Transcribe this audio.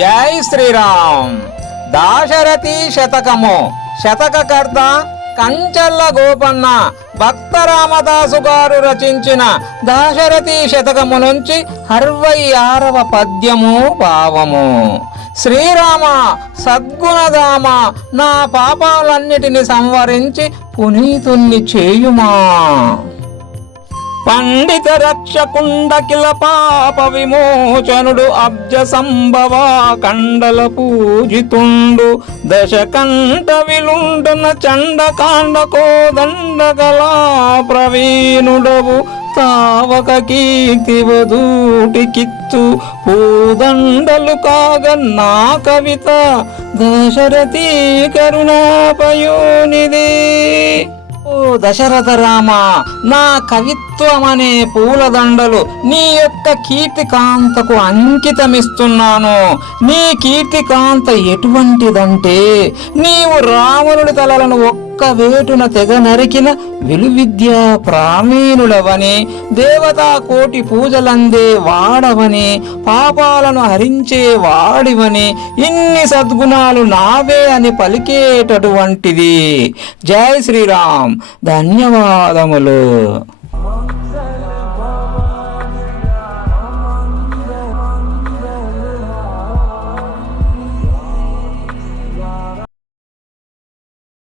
జై శ్రీరామ్. దాశరథి శతకము. శతకకర్త కంచర్ల గోపన్న. భక్త రామదాసు గారు రచించిన దాశరథి శతకము నుంచి 66వ పద్యము భావము. శ్రీరామ సద్గుణధామ, నా పాపాలన్నిటిని సంవరించి పునీతుణ్ణి చేయుమా. పండిత రక్షకుండకిల పాప విమోచనుడు, అబ్జ సంభవ కండల పూజితుండు, దశకంఠ విలుండన చండకాండ కోదండగలా ప్రవీణుడవు, తావక కీర్తి వధూటికిత్తు పూదండలు కాగ నా కవిత, దశరథి కరుణాపయోనిది. ఓ దశరథ రామ, నా కవిత్వమనే పూలదండలు నీ యొక్క కీర్తికాంతకు అంకితమిస్తున్నాను. నీ కీర్తికాంత ఎటువంటిదంటే, నీవు రావణుడి తలలను ఒక్క వేటున తెగ నరికిన విలువిద్యా ప్రావీణుడవని, దేవతా కోటి పూజలందే వాడవని, పాపాలను హరించే వాడివని, ఇన్ని సద్గుణాలు నావే అని పలికేటటువంటిది. జై శ్రీరామ్. ధన్యవాదములు.